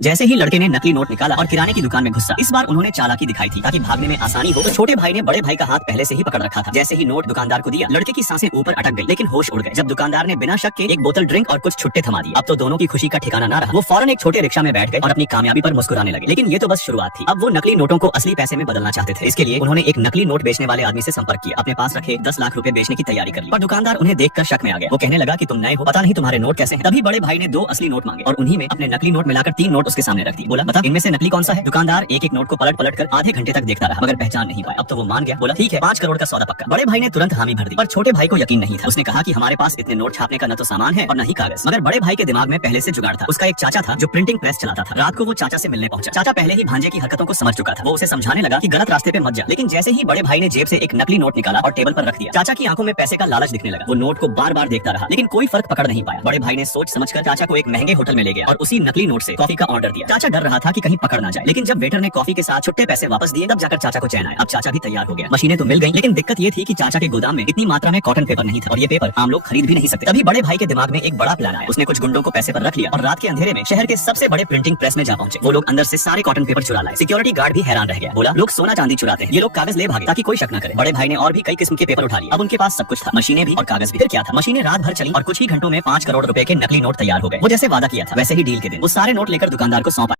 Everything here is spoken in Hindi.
जैसे ही लड़के ने नकली नोट निकाला और किराने की दुकान में घुसा। इस बार उन्होंने चालाकी दिखाई थी ताकि भागने में आसानी हो। तो छोटे भाई ने बड़े भाई का हाथ पहले से ही पकड़ रखा था। जैसे ही नोट दुकानदार को दिया, लड़के की सांसें ऊपर अटक गई, लेकिन होश उड़ गए जब दुकानदार ने बिना शक के एक बोतल ड्रिंक और कुछ छुट्टे थमा दिए। अब तो दोनों की खुशी का ठिकाना ना रहा। वो फौरन एक छोटे रिक्शा में बैठ गए और अपनी कामयाबी पर मुस्कुराने लगे। लेकिन ये तो बस शुरुआत थी। अब वो नकली नोटों को असली पैसे में बदलना चाहते थे। इसके लिए उन्होंने एक नकली नोट बेचने वाले आदमी से संपर्क किया। अपने पास रखे 10 लाख रुपए बेचने की तैयारी कर ली। पर दुकानदार उन्हें देखकर शक में आ गया। वो कहने लगा कि तुम नए हो, पता नहीं तुम्हारे नोट कैसे हैं। तभी बड़े भाई ने 2 असली नोट मांगे और उन्हीं में अपने नकली नोट मिलाकर 3 नोट उसके सामने रख दिए। बोला, बता इनमें से नकली कौन सा है? दुकानदार एक एक नोट को पलट पलट कर आधे घंटे तक देखता रहा मगर पहचान नहीं पाया। अब तो वो मान गया। बोला, ठीक है, 5 करोड़ का सौदा पक्का। बड़े भाई ने तुरंत हामी भर दी। पर छोटे भाई को यकीन नहीं था। उसने कहा कि हमारे पास इतने नोट छापने का न तो सामान है और न ही कागज। मगर बड़े भाई के दिमाग में पहले से जुगाड़ था। उसका एक चाचा था जो प्रिंटिंग प्रेस चलाता था। रात को वो चाचा से मिलने पहुंचा। चाचा पहले ही भांजे की हरकतों को समझ चुका था। वो उसे समझाने लगा कि गलत रास्ते पे मत जा। लेकिन जैसे ही बड़े भाई ने जेब से एक नकली नोट निकाला और टेबल पर रख दिया, चाचा की आंखों में पैसे का लालच दिखने लगा। वो नोट को बार बार देखता रहा लेकिन कोई फर्क पकड़ नहीं पाया। बड़े भाई ने सोच समझकर चाचा को एक महंगे होटल में ले गया और उसी नकली नोट से कॉफी का ऑर्डर दिया। चाचा डर रहा था कि कहीं पकड़ ना जाए, लेकिन जब वेटर ने कॉफी के साथ छुट्टे पैसे वापस दिए तब जाकर चाचा को चैन आया। अब चाचा भी तैयार हो गया। मशीनें तो मिल गई, लेकिन दिक्कत ये थी कि चाचा के गोदाम में इतनी मात्रा में कॉटन पेपर नहीं था और ये पेपर आम लोग खरीद भी नहीं सकते। तभी बड़े भाई के दिमाग में एक बड़ा प्लान आया। उसने कुछ गुंडों को पैसे पर रख लिया और रात के अंधेरे में शहर के सबसे बड़े प्रिंटिंग प्रेस में जा पहुंचे। वो लोग अंदर से सारे कॉटन पेपर चुरा लाए। सिक्योरिटी गार्ड भी हैरान रह गया। बोला, लोग सोना चांदी चुराते हैं, ये लोग कागज ले भागे ताकि कोई शक न करे। बड़े भाई ने और भी कई किस्म के पेपर उठा लिए। अब उनके पास सब कुछ था, मशीनें भी और कागज भी। फिर क्या था, मशीनें रात भर चली और कुछ ही घंटों में 5 करोड़ रुपए के नकली नोट तैयार हो गए। वो जैसे वादा किया था वैसे ही डील के दिन वो सारे नोट लेकर दुकानदार को सौंपा।